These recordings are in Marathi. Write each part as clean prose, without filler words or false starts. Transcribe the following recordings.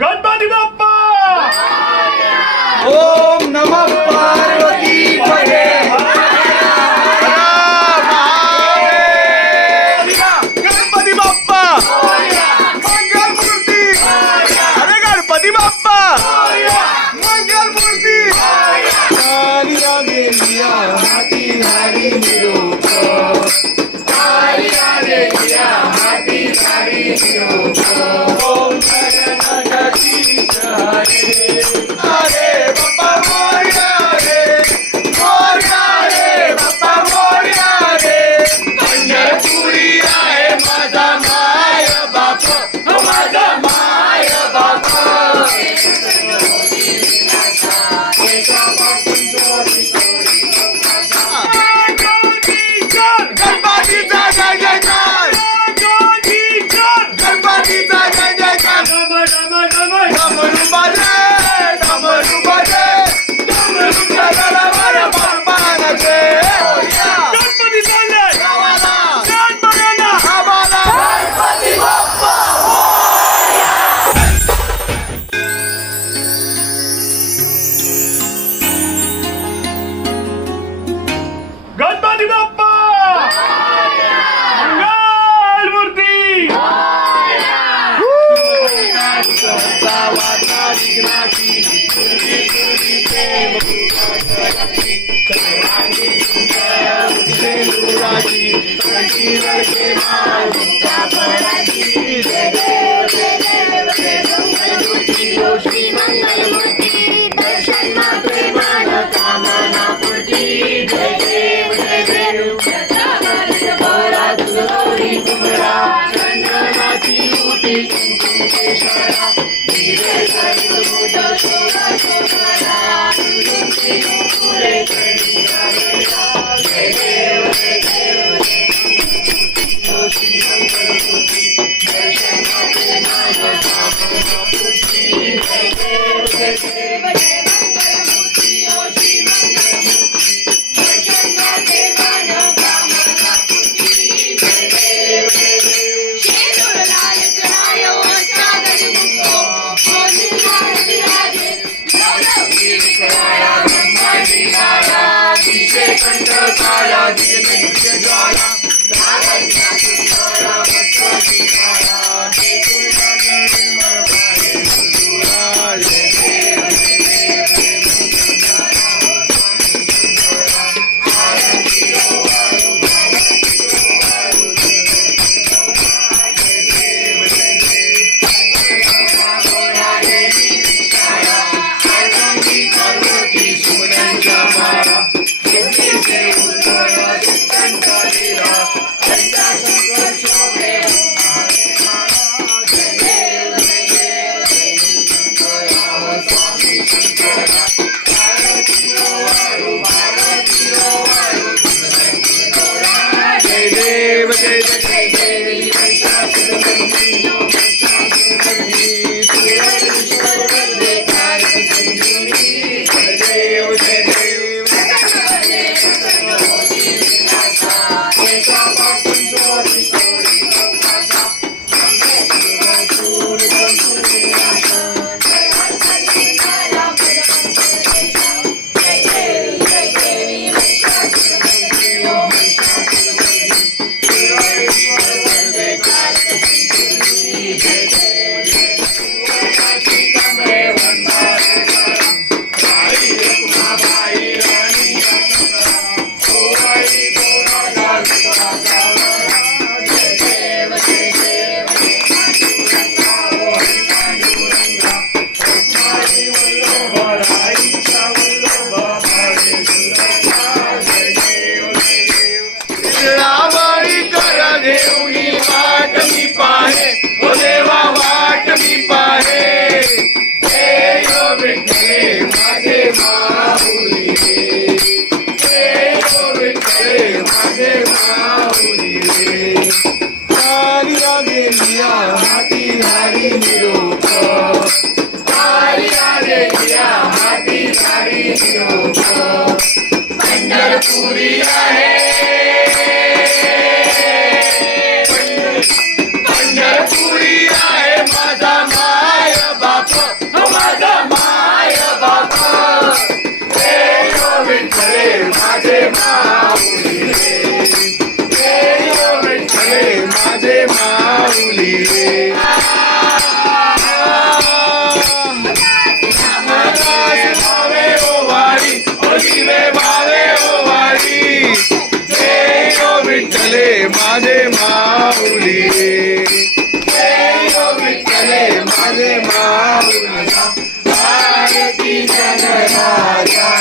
गणपती बाप्पा ओम नमः पार्वती पते गणपती बाप्पा मंगल मूर्ती अरे गणपती बाप्पा मंगल मूर्ती आलिया गेलिया हाती झाली निरोप आलिया गेलिया हाती झाली निरोप ओम गणपती हरे अरे बाप्पा मोरया रे बाप्पा मोरया रे पंढरपुरी आहे माझा माय बाप माझा माय बाप गणपतीचा जय जयकार गणपतीचा जय जयकार डमरू बाजे डमरू बाजे डमरू चला वर बाप्पा नाचे गणपती चालले गावाला छान बघायला आम्हाला गणपती बाप्पा गणपती बाप्पा मंगल मूर्ती माऊलीला आरती जनराजा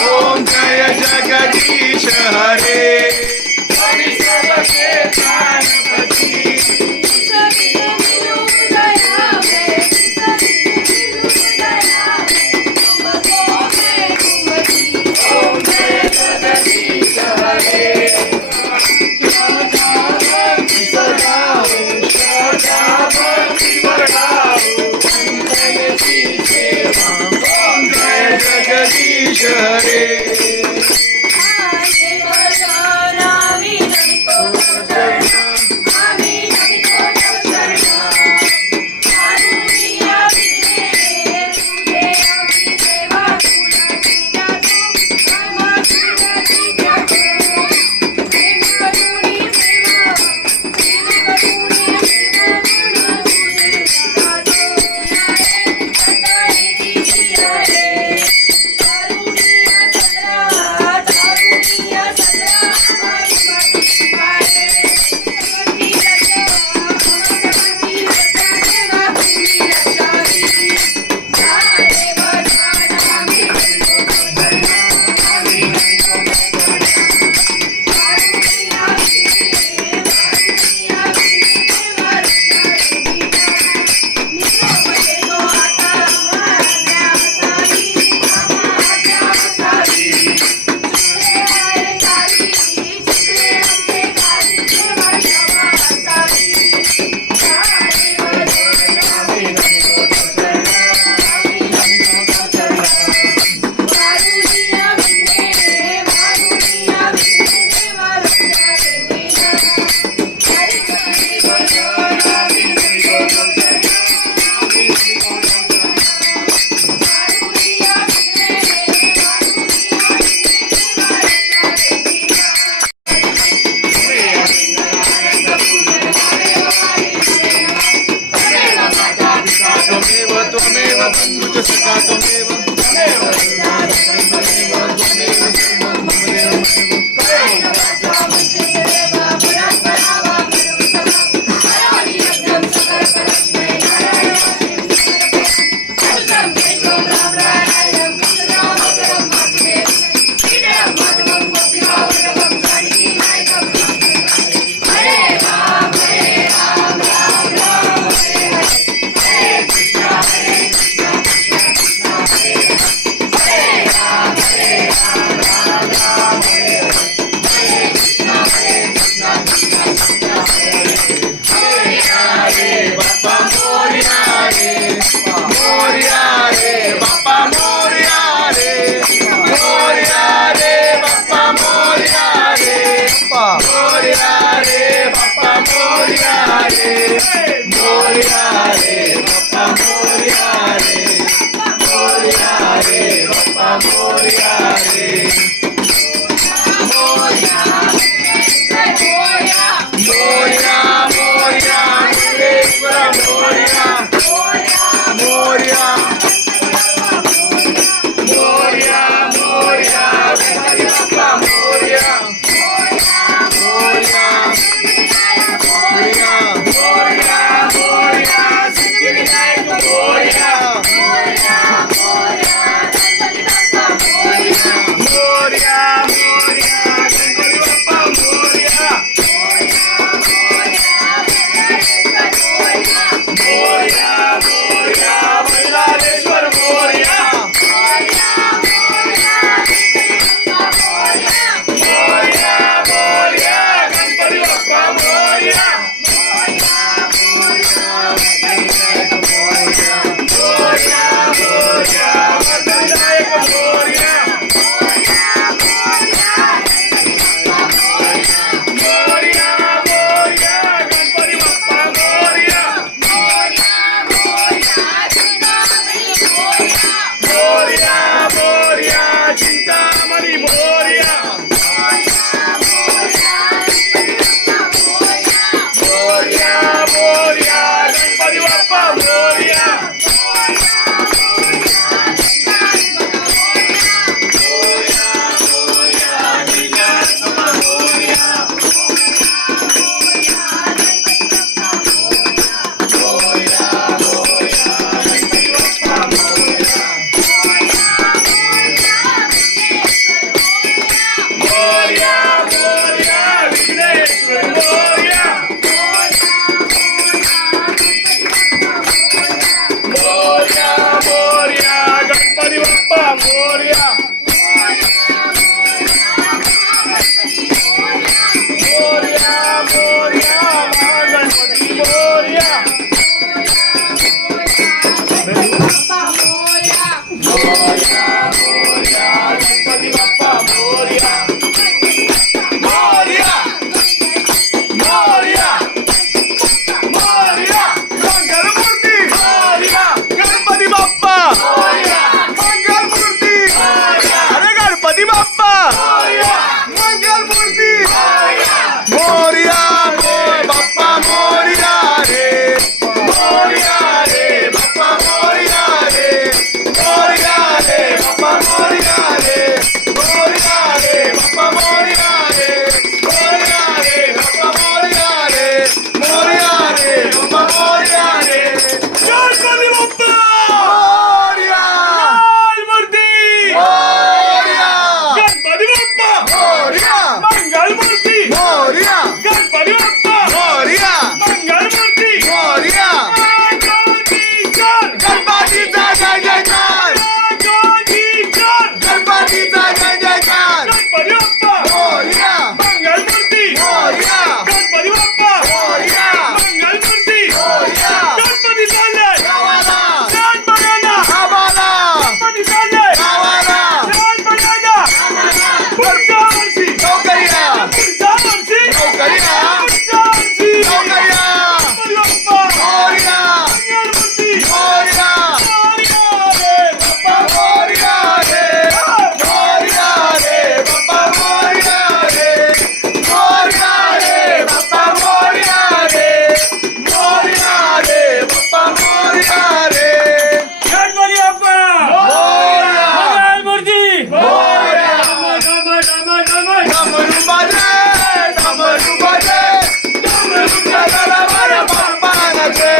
ओम जय जगदीश हरे जगदीश हरे मोरया रे मोरया मोरया मंगलेश्वर मोरया मोरया मोरया मोरया गणपती बाप्पा मोरया मोरया मोरया मोरया मोरया सिद्धिविनायक मोरया मोरया मोरया गणपती बाप्पा मोरया मोरया मोरया गणपती बाप्पा मोरया मोरया मोरया बल्लाळेश्वर मोरया मोरया मोरया गणपती बाप्पा मोरया मोरया मोरया वरदायक मोरया मोरया मोरया गणपती बाप्पा मोरया मोरया मोरया चिंतामणी मोरया मोरया मोरया गणपती बाप्पा मोरया मोरया मोरया विघ्नहर्ता मोरया मोरया मोरया गणपती बाप्पा मोरया मोरया मोरया विघ्नेश्वर मोरया मोरया मोरया गणपती बाप्पा मोरया मोरया मोरया महागणपती मोरया मोरया मोरया गणपती बाप्पा मोरया मोरया मोरया मोरया मंगलमूर्ती मोरया गणपती बाप्पा मोरया मंगलमूर्ती मोरया अरे गणपती बाप्पा मोरया मंगलमूर्ती मोरया बाप्पा मोरया रे मोरया रे बाप्पा मोरया रे मोरया रे बाप्पा मोरया रे मोरया रे बाप्पा मोरया रे मोरया रे बाप्पा मोरया रे मोरया रे बाप्पा मोरया रे गणपती बाप्पा मोरया मूर्ती मोरया गणपती बाप्पा मोरया मंगलमूर्ती मोरया गणपती बाप्पा मोरया मंगलमूर्ती मोरया गणपतीचा जय जयकार गणपतीचा जय जयकार गणपती बाप्पा मोरया मंगलमूर्ती मोरया गणपती बाप्पा मोरया मंगलमूर्ती मोरया गणपती चालले गावाला छान बघायला आम्हाला गणपती चालले गावाला छान बघायला आम्हाला पुढच्या वर्षी नोकरीला पुढच्या वर्षी नोकरीला पुढच्या वर्षी नोकरीला गणपती बाप्पा मोरया मंगलमूर्ती मोरया मोरया रे बाप्पा मोरया रे मोरया रे बाप्पा मोरया रे मोरया रे बाप्पा मोरया रे मोरया रे बाप्पा मोरया रे गणपती बाप्पा मोरया मंगलमूर्ती मोरया डमरू बाजे डमरू बाजे डमरूच्या तळावर बाप्पा नाचे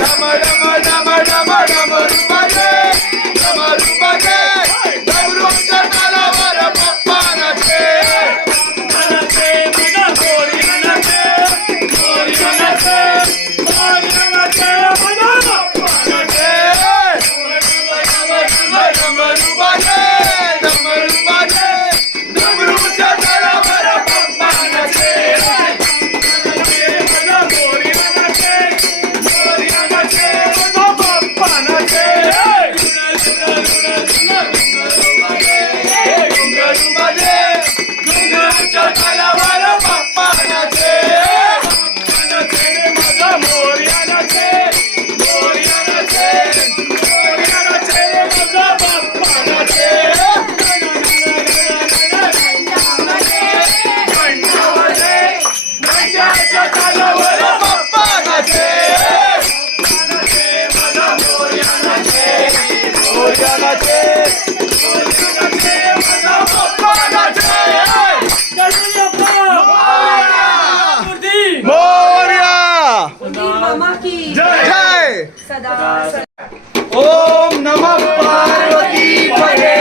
डम डम डम डम डमरू बाजे डमरू बाजे डमरूच्या तळावर बाप्पा नाचे नाचे मगा मोरया नाचे मोरया नाचे मोरया नाचे मगा बाप्पा नाचे डमरू बाजे डमरू बाजे डमरूच्या तळावर बाप्पा नाचे मगा मोरया नाचे मोरया नाचे मगा बाप्पा नाचे घुंगरू बाजे घुंगरूच्या तळावर बाप्पा नाचे मगा मोरया नाचे मोरया नाचे मोरया नाचे मगा बाप्पा नाचे गणपती बाप्पा मूर्ती मोरया मामा की जय सदा ओम नमः पार्वती पते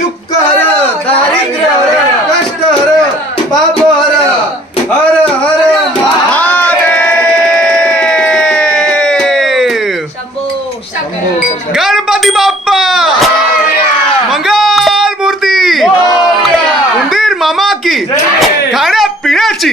दुःख हर दारिद्र्य हर कष्ट हर पाप हर हर हर महादेव शंभो शंकर गणपती बाप्पा मंगल मूर्ती उंदीर मामा की खाण्या पिण्याची